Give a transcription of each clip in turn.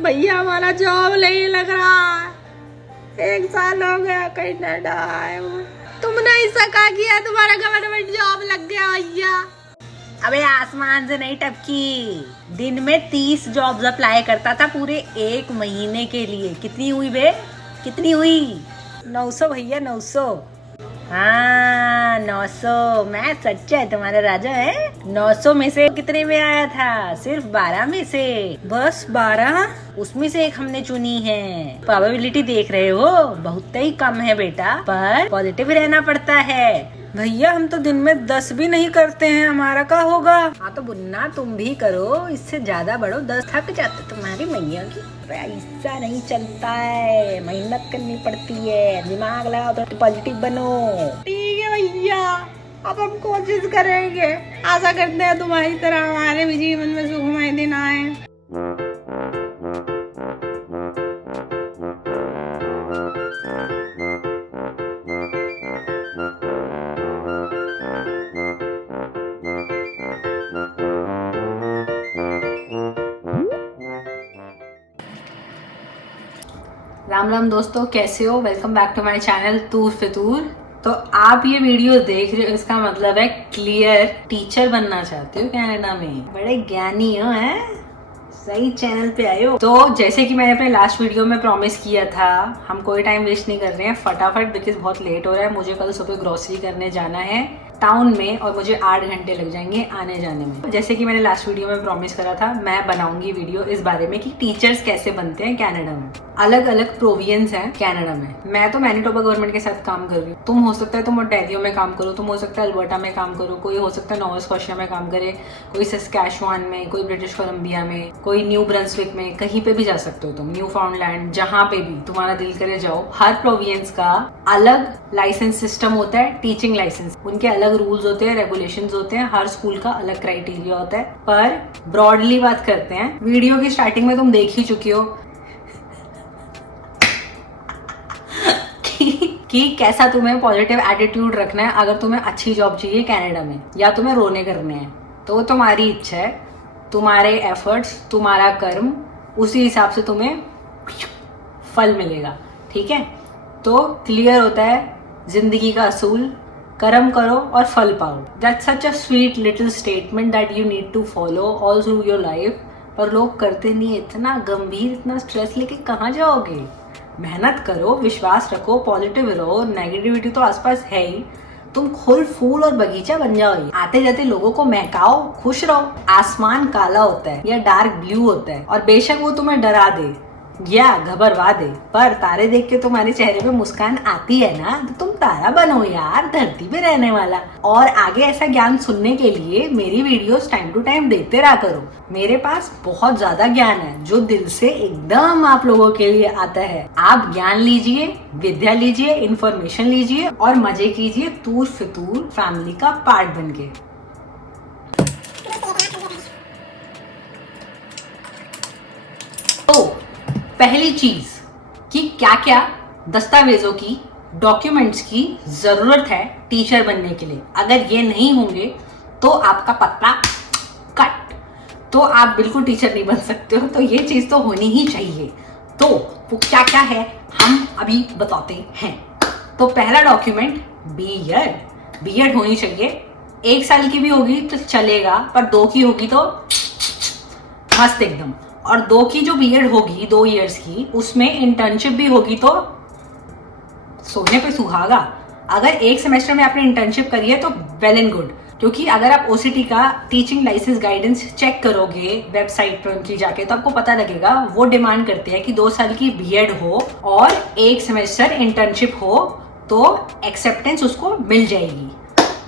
भैया हमारा जॉब नहीं लग रहा है, 1 साल हो गया कनाडा आए हुए। तुमने ऐसा क्या किया तुम्हारा गवर्नमेंट जॉब लग गया भैया? अबे आसमान से नहीं टपकी, दिन में 30 जॉब्स अप्लाई करता था पूरे 1 महीने के लिए। कितनी हुई बे, कितनी हुई? 900 भैया, 900। हाँ 900। मैं सच्चा है तुम्हारा राजा है। 900 में से कितने में आया था? सिर्फ 12 में से, बस 12। उसमें से एक हमने चुनी है। प्रोबेबिलिटी देख रहे हो, बहुत ही कम है बेटा, पर पॉजिटिव रहना पड़ता है। भैया हम तो दिन में 10 भी नहीं करते हैं, हमारा क्या होगा? हाँ तो बुन्ना तुम भी करो, इससे ज्यादा बढ़ो, 10 थक जाते तुम्हारी मैया की। ऐसा नहीं चलता है, मेहनत करनी पड़ती है, दिमाग लगाओ तो पॉजिटिव बनो। ठीक है भैया, अब हम कोशिश करेंगे। आशा करते हैं तुम्हारी तरह हमारे भी जीवन में सुखमय दिन आए। राम राम दोस्तों, कैसे हो? Welcome back to my channel Toor Fitoor. तो आप ये वीडियो देख रहे हो, इसका मतलब है क्लियर टीचर बनना चाहते हो कनाडा में। बड़े ज्ञानी हो हैं, सही चैनल पे आए हो। तो जैसे कि मैंने अपने लास्ट वीडियो में प्रॉमिस किया था, हम कोई टाइम वेस्ट नहीं कर रहे हैं, फटाफट, बिकॉज बहुत लेट हो रहा है। मुझे कल सुबह ग्रोसरी करने जाना है टाउन में और मुझे 8 घंटे लग जाएंगे आने जाने में। जैसे कि मैंने लास्ट वीडियो में प्रॉमिस करा था, मैं बनाऊंगी वीडियो इस बारे में कि टीचर्स कैसे बनते हैं कनाडा में। अलग अलग प्रोविजंस हैं कनाडा में। मैं तो मैनीटोबा गवर्नमेंट के साथ काम कर रही हूँ। तुम हो सकता है तुम ओंटारियो में काम करो, तुम हो सकता है अल्बर्टा में काम करो, कोई हो सकता है नोवा स्कॉशिया में काम करे, कोई सस्कैचुआन में, कोई ब्रिटिश कोलंबिया में, कोई न्यू ब्रंसविक में, कहीं पे भी जा सकते हो तुम, न्यू फाउंडलैंड, जहाँ पे भी तुम्हारा दिल करे जाओ। हर प्रोविंस का अलग लाइसेंस सिस्टम होता है, टीचिंग लाइसेंस, उनके अलग रूल्स होते हैं, रेगुलेशंस होते हैं, हर स्कूल का अलग क्राइटेरिया होता है। पर ब्रॉडली बात करते हैं, वीडियो की स्टार्टिंग में तुम देख ही चुकी हो कि कैसा तुम्हें पॉजिटिव एटीट्यूड रखना है अगर तुम्हें अच्छी जॉब चाहिए कनाडा में, या तुम्हें रोने करने हैं। तो तुम्हारी इच्छा है, तुम्हारे एफर्ट्स, तुम्हारा कर्म, उसी हिसाब से तुम्हें फल मिलेगा। ठीक है, तो क्लियर होता है जिंदगी का असूल, कर्म करो और फल पाओ। That's such a sweet little statement that you need to follow all through your life. पर लोग करते नहीं। इतना गंभीर, इतना स्ट्रेस लेके कहाँ जाओगे? मेहनत करो, विश्वास रखो, पॉजिटिव रहो, नेगेटिविटी तो आसपास है ही। तुम फूल फूल और बगीचा बन जाओ। आते जाते लोगों को महकाओ, खुश रहो। आसमान काला होता है या डार्क ब्लू होता है, और बेशक वो तुम्हें डरा दे या घबरवा दे, पर तारे देख के तुम्हारे चेहरे पे मुस्कान आती है ना, तो तुम तारा बनो यार, धरती पे रहने वाला। और आगे ऐसा ज्ञान सुनने के लिए मेरी वीडियोस टाइम टू टाइम देखते रहा करो। मेरे पास बहुत ज्यादा ज्ञान है जो दिल से एकदम आप लोगों के लिए आता है। आप ज्ञान लीजिए, विद्या लीजिए, इंफॉर्मेशन लीजिए और मजे कीजिए तूर फितूर फैमिली का पार्ट बन के। तो पहली चीज कि क्या क्या दस्तावेजों की, डॉक्यूमेंट्स की जरूरत है टीचर बनने के लिए। अगर ये नहीं होंगे तो आपका पत्ता कट, तो आप बिल्कुल टीचर नहीं बन सकते हो। तो ये चीज तो होनी ही चाहिए। तो वो क्या क्या है हम अभी बताते हैं। तो पहला डॉक्यूमेंट बीएड। बीएड होनी चाहिए। 1 साल की भी होगी तो चलेगा, पर 2 की होगी तो मस्त एकदम। और 2 की जो बीएड होगी, 2 इयर्स की, उसमें इंटर्नशिप भी होगी तो सोने पे सुहागा। अगर 1 सेमेस्टर में आपने इंटर्नशिप करी है तो वेल एंड गुड, क्योंकि अगर आप ओसीटी का टीचिंग लाइसेंस गाइडेंस चेक करोगे वेबसाइट पर उनकी जाके, तो आपको पता लगेगा वो डिमांड करते हैं कि 2 साल की बीएड हो और 1 सेमेस्टर इंटर्नशिप हो, तो एक्सेप्टेंस उसको मिल जाएगी।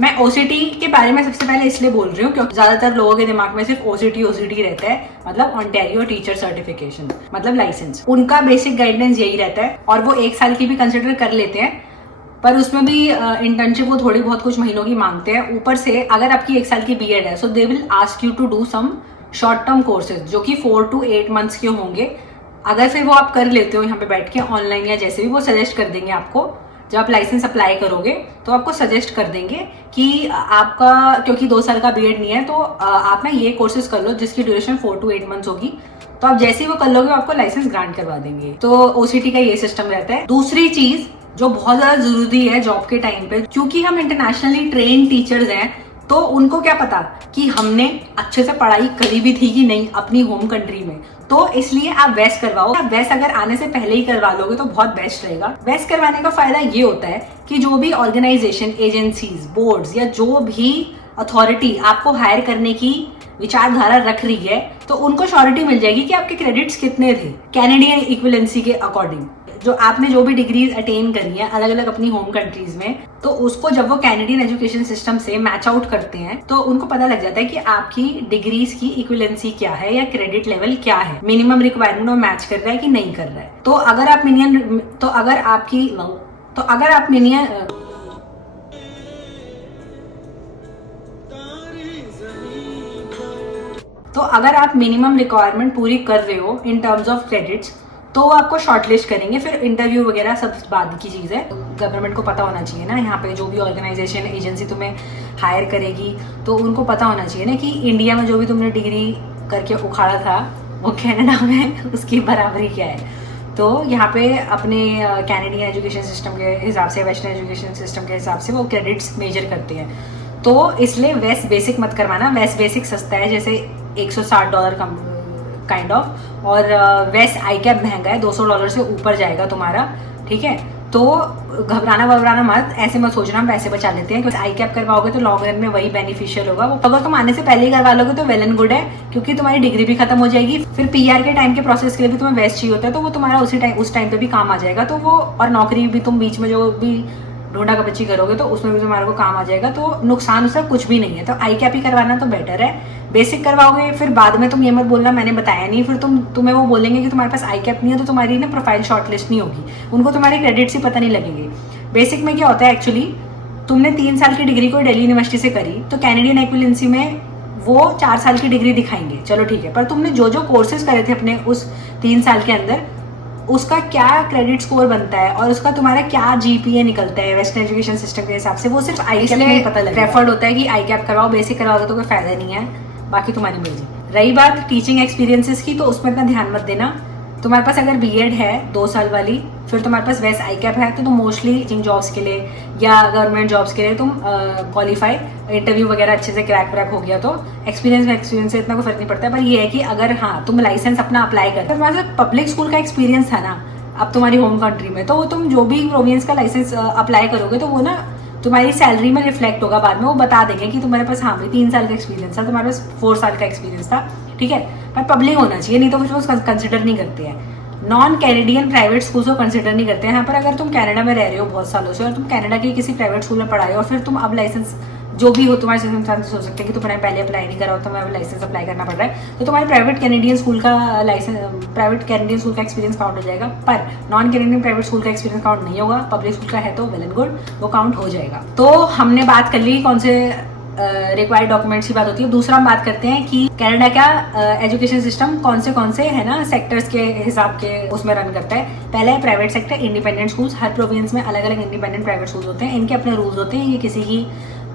मैं ओसीटी के बारे में सबसे पहले इसलिए बोल रही हूँ क्योंकि ज्यादातर लोगों के दिमाग में सिर्फ ओसीटी रहता है, मतलब ओंटारियो टीचर सर्टिफिकेशन, मतलब लाइसेंस। उनका बेसिक गाइडेंस यही रहता है और वो 1 साल की भी कंसिडर कर लेते हैं, पर उसमें भी इंटर्नशिप वो थोड़ी बहुत कुछ महीनों की मांगते हैं। ऊपर से अगर आपकी 1 साल की बीएड है, so they will ask you to do some short term courses जो कि 4 to 8 months के होंगे। अगर फिर वो आप कर लेते हो यहाँ पे बैठ के ऑनलाइन या जैसे भी, वो सजेस्ट कर देंगे आपको। जब आप लाइसेंस अप्लाई करोगे तो आपको सजेस्ट कर देंगे कि आपका, क्योंकि 2 साल का बीएड नहीं है, तो आप ना ये कोर्सेज कर लो जिसकी ड्यूरेशन 4 to 8 months होगी, तो आप जैसे ही वो कर लोगे आपको लाइसेंस ग्रांट करवा देंगे। तो ओसीटी का ये सिस्टम रहता है। दूसरी चीज जो बहुत ज्यादा जरूरी है जॉब के टाइम पे, क्योंकि हम इंटरनेशनली ट्रेन टीचर्स हैं, तो उनको क्या पता कि हमने अच्छे से पढ़ाई करी भी थी कि नहीं अपनी होम कंट्री में, तो इसलिए आप वैस करवाओ। आप वैस अगर आने से पहले ही करवा लोगे तो बहुत बेस्ट रहेगा। वैस करवाने का फायदा ये होता है कि जो भी ऑर्गेनाइजेशन, एजेंसीज, बोर्ड्स या जो भी अथॉरिटी आपको हायर करने की विचारधारा रख रही है, तो उनको श्योरिटी मिल जाएगी कि आपके क्रेडिट्स कितने थे कैनेडियन इक्विवेलेंसी के अकॉर्डिंग। जो आपने जो भी डिग्रीज अटेन करी है अलग अलग अपनी होम कंट्रीज में, तो उसको जब वो कैनेडियन एजुकेशन सिस्टम से मैच आउट करते हैं तो उनको पता लग जाता है कि आपकी डिग्रीज की इक्विवेलेंसी क्या है या क्रेडिट लेवल क्या है, मिनिमम रिक्वायरमेंट वो मैच कर रहा है कि नहीं कर रहा है। तो अगर आप मिनिमम रिक्वायरमेंट पूरी कर रहे हो इन टर्म्स ऑफ क्रेडिट्स, तो वो आपको शॉर्टलिस्ट करेंगे। फिर इंटरव्यू वगैरह सब बाद की चीज़ है। गवर्नमेंट को पता होना चाहिए ना, यहाँ पे जो भी ऑर्गेनाइजेशन, एजेंसी तुम्हें हायर करेगी तो उनको पता होना चाहिए ना कि इंडिया में जो भी तुमने डिग्री करके उखाड़ा था वो कनाडा में उसकी बराबरी क्या है। तो यहाँ पे अपने कैनेडियन एजुकेशन सिस्टम के हिसाब से, वेस्टर्न एजुकेशन सिस्टम के हिसाब से वो क्रेडिट्स मेजर करते हैं। तो इसलिए वेस्ट बेसिक मत करवाना। वेस्ट बेसिक सस्ता है, जैसे $160 कम काइंड ऑफ, और वेस्ट आई कैप महंगा है, $200 से ऊपर जाएगा तुम्हारा, ठीक है। तो घबराना मत, ऐसे मत सोचना हम पैसे बचा लेते हैं, क्योंकि आई कैप करवाओगे तो लॉन्ग रन में वही बेनिफिशियल होगा। वो अगर तुम आने से पहले ही करवा लोगे तो वेल एंड गुड है, क्योंकि तुम्हारी डिग्री भी खत्म हो जाएगी। फिर पीआर के टाइम के प्रोसेस के लिए भी तुम्हें वेस्ट चाहिए होता है, तो वो तुम्हारा उस टाइम पे भी काम आ जाएगा। तो वो, और नौकरी भी तुम बीच में जो भी ढूंढा कपची करोगे तो उसमें भी तुम्हारे को काम आ जाएगा। तो नुकसान उसका कुछ भी नहीं है। तो आई कैप ही करवाना तो बेटर है। बेसिक करवाओगे फिर बाद में तुम ये मत बोलना मैंने बताया नहीं, फिर तुम्हें वो बोलेंगे कि तुम्हारे पास आई कैप नहीं है, तो तुम्हारी ना प्रोफाइल शॉर्टलिस्ट नहीं होगी, उनको तुम्हारे क्रेडिट्स ही पता नहीं लगेंगे। बेसिक में क्या होता है एक्चुअली, तुमने 3 साल की डिग्री कोई दिल्ली यूनिवर्सिटी से करी तो कैनेडियन इक्विवेलेंसी में वो 4 साल की डिग्री दिखाएंगे, चलो ठीक है। पर तुमने जो जो कोर्सेज करे थे अपने उस 3 साल के अंदर, उसका क्या क्रेडिट स्कोर बनता है और उसका तुम्हारा क्या जीपीए निकलता है वेस्टर्न एजुकेशन सिस्टम के हिसाब से, वो सिर्फ आई कैप में पता लगता है। प्रेफर्ड होता है कि आई कैप करवाओ, बेसिक करवाओगे तो कोई फायदा नहीं है, बाकी तुम्हारी मर्जी। रही बात टीचिंग एक्सपीरियंसेस की, तो उसमें इतना ध्यान मत देना। तुम्हारे पास अगर बीएड है 2 साल वाली, फिर तुम्हारे पास वेस्ट आई कैप है, तो तुम मोस्टली टीचिंग जॉब्स के लिए या गवर्नमेंट जॉब्स के लिए तुम क्वालिफाई, इंटरव्यू वगैरह अच्छे से क्रैक हो गया तो एक्सपीरियंस से इतना कोई फर्क नहीं पड़ता है। पर ये है कि अगर हाँ तुम लाइसेंस अपना अप्लाई करते, तुम्हारे पास पब्लिक स्कूल का एक्सपीरियंस था ना अब तुम्हारी होम कंट्री में, तो वो तुम जो भी प्रोविंस का लाइसेंस अप्लाई करोगे तो वो ना तुम्हारी सैलरी में रिफ्लेक्ट होगा। बाद में वो बता देंगे कि तुम्हारे पास हाँ भाई 3 साल का एक्सपीरियंस था, तुम्हारे पास 4 साल का एक्सपीरियंस था, ठीक है। पर पब्लिक होना चाहिए, नहीं तो कुछ वो कंसिडर नहीं करते हैं। नॉन कैनेडियन प्राइवेट स्कूल को कंसिडर नहीं करते हैं। यहाँ पर अगर तुम कनाडा में रह रहे हो बहुत सालों से और तुम कनाडा के किसी प्राइवेट स्कूल में पढ़ाए और फिर तुम अब लाइसेंस जो भी हो तुम्हारे चांसेस हो सकते हैं कि तुमने पहले अप्लाई नहीं करा हो, तुम्हें अब लाइसेंस अप्लाई करना पड़ रहा है, तो तुम्हारे प्राइवेट कैनेडियन स्कूल का एक्सपीरियंस काउंट हो जाएगा। पर नॉन कैनेडियन प्राइवेट स्कूल का एक्सपीरियंस काउंट नहीं होगा। पब्लिक स्कूल का है तो वेल एंड गुड, वो काउंट हो जाएगा। तो हमने बात कर ली कौन से रिक्वायर्ड डॉक्यूमेंट्स की बात होती है। दूसरा हम बात करते हैं कि कनाडा का एजुकेशन सिस्टम कौन से है ना सेक्टर्स के हिसाब के उसमें रन करता है। पहला है प्राइवेट सेक्टर, इंडिपेंडेंट स्कूल्स। हर प्रोविंस में अलग अलग इंडिपेंडेंट प्राइवेट स्कूल्स होते हैं, इनके अपने रूल्स होते हैं, ये किसी की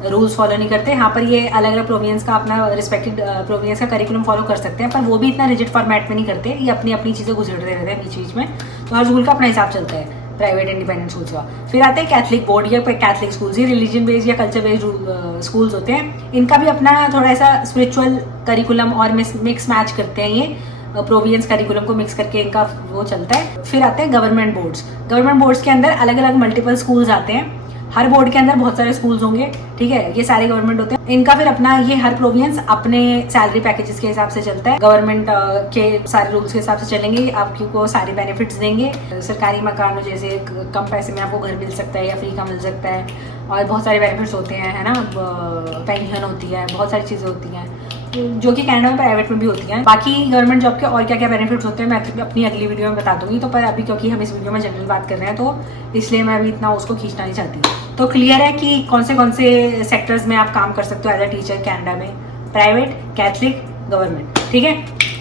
रूल्स फॉलो नहीं करते। यहाँ पर ये अलग अलग प्रोविंस का अपना रिस्पेक्टेड प्रोविंस का करिकुलम फॉलो कर सकते हैं, पर वो भी इतना रिजिड फॉर्मेट में नहीं करते, ये अपनी अपनी चीज़ें गुजरते रहते हैं बीच बीच में। तो हर स्कूल का अपना हिसाब चलता है प्राइवेट इंडिपेंडेंट स्कूल्स का। फिर आते हैं कैथलिक बोर्ड या कैथलिक स्कूल्स, ये रिलीजन बेस्ड या कल्चर बेस्ड स्कूल्स होते हैं। इनका भी अपना थोड़ा सा स्पिरिचुअल करिकुलम और मिक्स मैच करते हैं, ये प्रोविंस करिकुलम को मिक्स करके इनका वो चलता है। फिर आते हैं गवर्नमेंट बोर्ड्स। गवर्नमेंट बोर्ड्स के अंदर अलग अलग मल्टीपल स्कूल्स आते हैं, हर बोर्ड के अंदर बहुत सारे स्कूल्स होंगे, ठीक है। ये सारे गवर्नमेंट होते हैं, इनका फिर अपना ये हर प्रोविंस अपने सैलरी पैकेजेस के हिसाब से चलता है। गवर्नमेंट के सारे रूल्स के हिसाब से चलेंगे, आपको सारे बेनिफिट्स देंगे। सरकारी मकानों जैसे कम पैसे में आपको घर मिल सकता है या फ्री का मिल सकता है, और बहुत सारे बेनिफिट्स होते हैं, है ना, पेंशन होती है, बहुत सारी चीज़ें होती हैं जो कि कनाडा में प्राइवेट में भी होती हैं। बाकी गवर्नमेंट जॉब के और क्या क्या बेनिफिट्स होते हैं मैं अपनी अगली वीडियो में बता दूंगी। तो पर अभी क्योंकि हम इस वीडियो में जनरल बात कर रहे हैं तो इसलिए मैं अभी इतना उसको खींचना नहीं चाहती। तो क्लियर है कि कौन से सेक्टर्स में आप काम कर सकते हो एज अ टीचर कनाडा में, प्राइवेट, कैथलिक, गवर्नमेंट, ठीक है।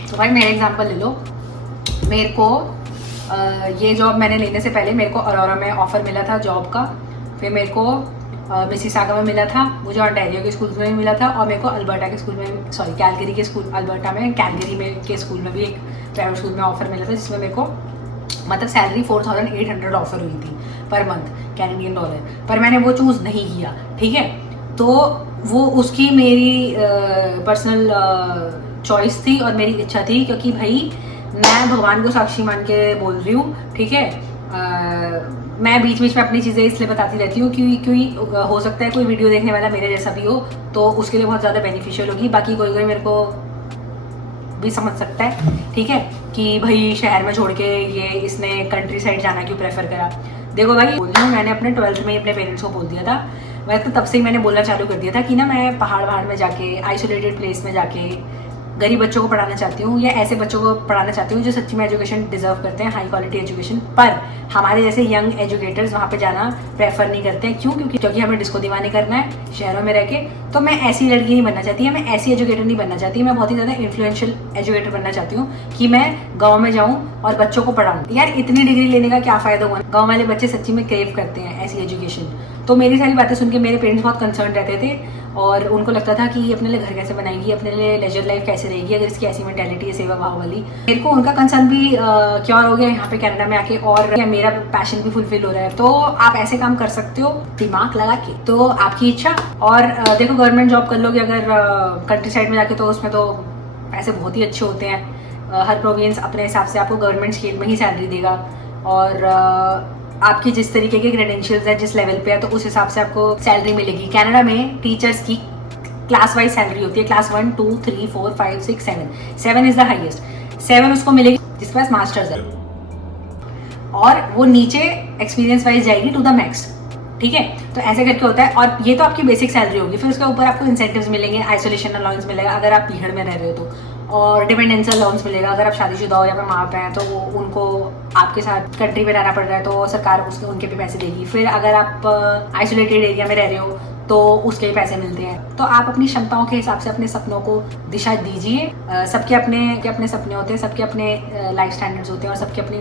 तो भाई मेरा एग्जाम्पल ले लो। मेरे को ये जॉब मैंने लेने से पहले मेरे को अरोरा में ऑफर मिला था जॉब का। फिर मेरे को मिसिसागा में मिला था, मुझे ओंटारियो के स्कूल में भी मिला था, और मेरे को अल्बर्टा के स्कूल में, सॉरी कैलगरी के स्कूल, अल्बर्टा में कैलगरी में के स्कूल में भी एक प्राइवेट स्कूल में ऑफर मिला था, जिसमें मेरे को मतलब सैलरी 4800 ऑफर हुई थी पर मंथ कैनेडियन डॉलर, पर मैंने वो चूज़ नहीं किया, ठीक है। तो वो उसकी मेरी पर्सनल चॉइस थी और मेरी इच्छा थी, क्योंकि भाई मैं भगवान को साक्षी मान के बोल रही हूँ, ठीक है। मैं बीच बीच में अपनी चीज़ें इसलिए बताती रहती हूँ क्योंकि हो सकता है कोई वीडियो देखने वाला मेरे जैसा भी हो, तो उसके लिए बहुत ज़्यादा बेनिफिशियल होगी। बाकी कोई मेरे को भी समझ सकता है, ठीक है, कि भाई शहर में छोड़ के ये इसने कंट्री साइड जाना क्यों प्रेफर करा। देखो भाई, बोल रही हूँ, मैंने अपने 12th में ही अपने पेरेंट्स को बोल दिया था, मैं तो तब से ही मैंने बोलना चालू कर दिया था कि ना मैं पहाड़ में जाके, आइसोलेटेड प्लेस में जाके गरीब बच्चों को पढ़ाना चाहती हूँ, या ऐसे बच्चों को पढ़ाना चाहती हूँ जो सच्ची में एजुकेशन डिजर्व करते हैं, हाई क्वालिटी एजुकेशन। पर हमारे जैसे यंग एजुकेटर्स वहाँ पे जाना प्रेफर नहीं करते हैं। क्यों? क्योंकि हमें डिस्को दीवानी करना है शहरों में रह के। तो मैं ऐसी लड़की नहीं बनना चाहती, मैं ऐसी एजुकेटर नहीं बनना चाहती, मैं बहुत ही ज़्यादा इन्फ्लुएंशियल एजुकेटर बनना चाहती हूँ कि मैं गाँव में जाऊँ और बच्चों को पढ़ाऊँ। यार इतनी डिग्री लेने का क्या फ़ायदा हुआ? गाँव वाले बच्चे सच्ची में क्रेव करते हैं ऐसी एजुकेशन। तो मेरी सारी बातें सुन के मेरे पेरेंट्स बहुत कंसर्न रहते थे, और उनको लगता था कि ये अपने लिए घर कैसे बनाएगी, अपने लिए लेजर लाइफ कैसे रहेगी अगर इसकी ऐसी मेंटालिटी है सेवा भाव वाली। मेरे को उनका कंसर्न भी क्योर हो गया यहाँ पे कनाडा में आके, और मेरा पैशन भी फुलफिल हो रहा है। तो आप ऐसे काम कर सकते हो दिमाग लगा के, तो आपकी इच्छा। और देखो, गवर्नमेंट जॉब कर लोगे अगर कंट्री साइड में जाके, तो उसमें तो पैसे बहुत ही अच्छे होते हैं। हर प्रोविंस अपने हिसाब से आपको गवर्नमेंट स्केल में ही सैलरी देगा, और आपकी जिस तरीके के क्रेडेंशियल्स है, जिस लेवल पे है, तो उस हिसाब से आपको सैलरी मिलेगी। कनाडा में टीचर्स की क्लास वाइज सैलरी होती है, क्लास 1 2 3 4 5 6 7 इज द हाईएस्ट। 7 उसको मिलेगी जिसके पास मास्टर्स है, और वो नीचे एक्सपीरियंस वाइज जाएगी टू द मैक्स, ठीक है। तो ऐसे करके होता है, और ये तो आपकी बेसिक सैलरी होगी। फिर उसके ऊपर आपको इंसेंटिव्स मिलेंगे, आइसोलेशन अलाउंस मिलेगा अगर आप पीहड़ में रह रहे हो तो, और डिपेंडेंशियल अलाउंस मिलेगा अगर आप शादीशुदा हो या फिर माँ पे हैं, तो वो उनको आपके साथ कंट्री में रहना पड़ रहा है तो सरकार उसके उनके भी पैसे देगी। फिर अगर आप आइसोलेटेड एरिया में रह रहे हो तो उसके भी पैसे मिलते हैं। तो आप अपनी क्षमताओं के हिसाब से अपने सपनों को दिशा दीजिए। सबके अपने सपने होते हैं, सबके अपने लाइफ स्टैंडर्ड्स होते हैं, और सबके अपनी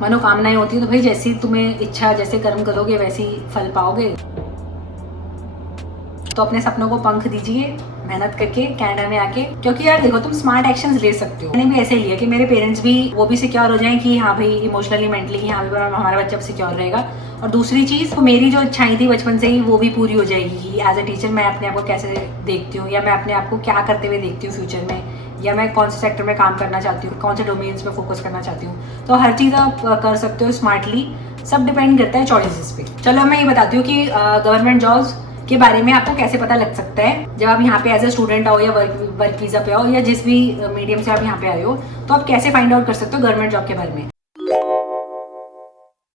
मनोकामनाएं होती हैं। तो भाई जैसी तुम्हें इच्छा, जैसे कर्म करोगे वैसी फल पाओगे। तो अपने सपनों को पंख दीजिए मेहनत करके कनाडा में आके, क्योंकि यार देखो, तुम स्मार्ट एक्शंस ले सकते हो। मैंने भी ऐसे लिया कि मेरे पेरेंट्स भी वो भी सिक्योर हो जाएं कि हाँ भाई इमोशनली मेंटली हाँ भाई हमारा बच्चा अब सिक्योर रहेगा। और दूसरी चीज़, तो मेरी जो इच्छाएं थी बचपन से ही वो भी पूरी हो जाएगी कि एज ए टीचर मैं अपने आप को कैसे देखती हूँ, या मैं अपने आप को क्या करते हुए देखती हूँ फ्यूचर में, या मैं कौन से सेक्टर में काम करना चाहती हूँ, कौन से डोमेन्स पे फोकस करना चाहती हूँ। तो हर चीज़ आप कर सकते हो स्मार्टली, सब डिपेंड करता है चॉइसेस पे। चलो मैं ये बताती हूँ कि गवर्नमेंट जॉब्स के बारे में आपको कैसे पता लग सकता है। जब आप यहाँ पे एज ए स्टूडेंट आओ, या वर्क वीज़ा पे आओ, या जिस भी मीडियम से आप यहाँ पे आए हो, तो आप कैसे फाइंड आउट कर सकते हो गवर्नमेंट जॉब के बारे में।